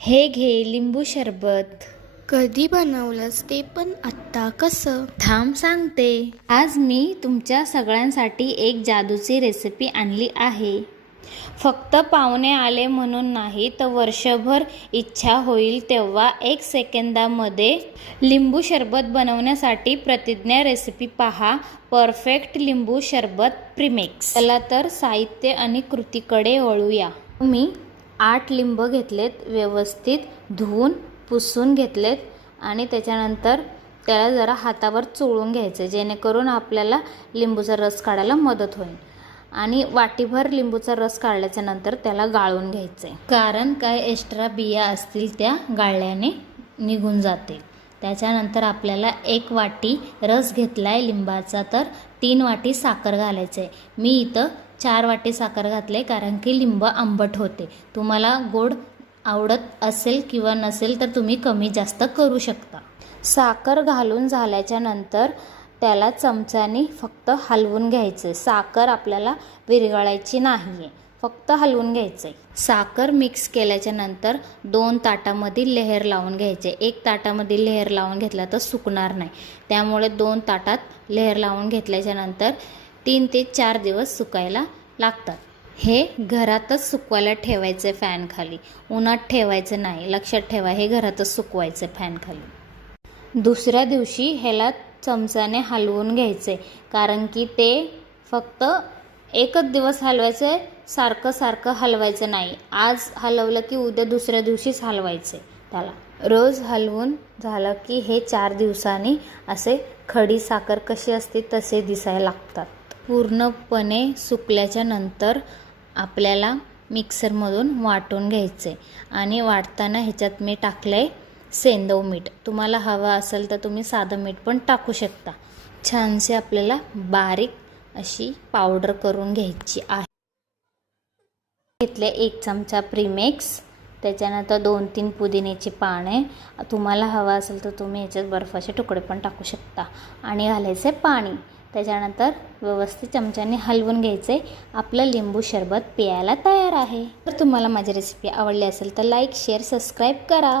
हे घे लिंबू सरबत. कधी बनवलंस ते पण आत्ता कसं? थांब सांगते. आज मी तुमच्या सगळ्यांसाठी एक जादूची रेसिपी आणली आहे. फक्त पाहुणे आले म्हणून नाही, तर वर्षभर इच्छा होईल तेव्हा 1 सेकंदामध्ये लिंबू सरबत बनवण्यासाठी प्रतिज्ञा रेसिपी पहा. परफेक्ट लिंबू सरबत प्रीमिक्स. चला तर साहित्य आणि कृतीकडे वळूया. मी 8 लिंब घेतलेत, व्यवस्थित धुवून पुसून घेतलेत आणि त्याच्यानंतर त्याला जरा हातावर चोळून घ्यायचं, जेणेकरून आपल्याला लिंबूचा रस काढायला मदत होईल. आणि वाटीभर लिंबूचा रस काढल्याच्या नंतर त्याला गाळून घ्यायचं, कारण काय एक्स्ट्रा बिया असतील त्या गाळल्याने निघून जातील. त्याच्यानंतर आपल्याला 1 वाटी रस घेतला आहे लिंबाचा, तर 3 वाटी साखर घालायचं आहे. मी इथं 4 वाटी साखर घातले, कारण की लिंब आंबट होते. तुम्हाला गोड आवडत असेल किंवा नसेल तर तुम्ही कमी जास्त करू शकता. साखर घालून झाल्याच्या नंतर त्याला चमच्याने फक्त हलवून घ्यायचं. साखर आपल्याला विरघळायची नाही आहे, फक्त हलवून घ्यायचं आहे. साखर मिक्स केल्याच्या नंतर 2 ताटामध्ये लेहर लावून घ्यायचे. 1 ताटामध्ये लेहर लावून घेतला तर सुकणार नाही, त्यामुळे 2 ताटात लेहर लावून घेतल्याच्या नंतर 3 ते 4 दिवस सुकायला लागतात. हे घरातच सुकवायला ठेवायचं फॅन खाली, उन्हात ठेवायचं नाही. लक्षात ठेवा, हे घरातच सुकवायचं फॅन खाली. दुसऱ्या दिवशी ह्याला चमच्याने हलवून घ्यायचे, कारण की ते फक्त 1च दिवस हलवायचं आहे, सारखं सारखं हलवायचं नाही. आज हलवलं की उद्या दुसऱ्या दिवशीच हलवायचे त्याला. रोज हलवून झालं की हे 4 दिवसांनी असे खडी साखर कशी असते तसे दिसायला लागतात. पूर्णपणे सुकल्याच्या नंतर आपल्याला मिक्सरमधून वाटून घ्यायचे आणि वाटताना ह्याच्यात मी टाकलं आहे सेंदव मीठ. तुम्हाला हवं असेल तर तुम्ही साधं मीठ पण टाकू शकता. छानसे आपल्याला बारीक अशी पावडर करून घ्यायची आहे. घेतले 1 चमचा प्रीमिक्स, त्याच्यानंतर 2-3 पुदिन्याची पाने. तुम्हाला हवं असेल तर तुम्ही ह्याच्यात बर्फाचे तुकडे पण टाकू शकता आणि घालायचे पाणी. त्याच्यानंतर व्यवस्थित चमच्याने हलवून घ्यायचे. आपलं लिंबू सरबत प्यायला तयार आहे. तर तुम्हाला माझी रेसिपी आवडली असेल तर लाईक, शेअर, सबस्क्राईब करा.